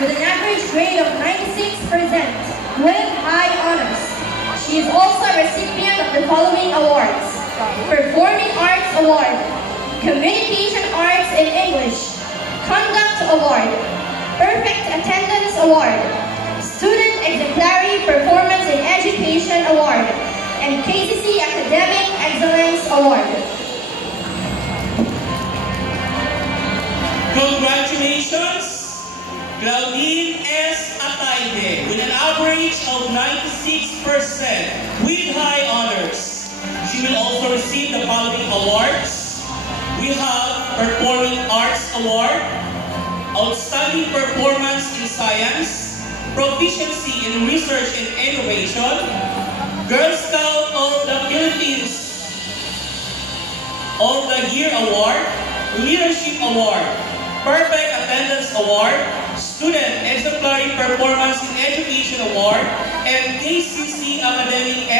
with an average grade of 96% with high honors. She is also a recipient of the following awards: Performing Arts Award, Communication Arts in English, Conduct Award, Perfect Attendance Award, Student Exemplary Performance in Education Award, and KCC Academic Excellence Award. Congratulations, Claudine S. Atayde, with an average of 96% with high honors. She will also receive the following awards. We have Performing Arts Award, Outstanding Performance in Science, Proficiency in Research and Innovation, Girl Scout of the Philippines of the Year Award, Leadership Award, Perfect Attendance Award, Student Exemplary Performance in Education Award, and KCC Academic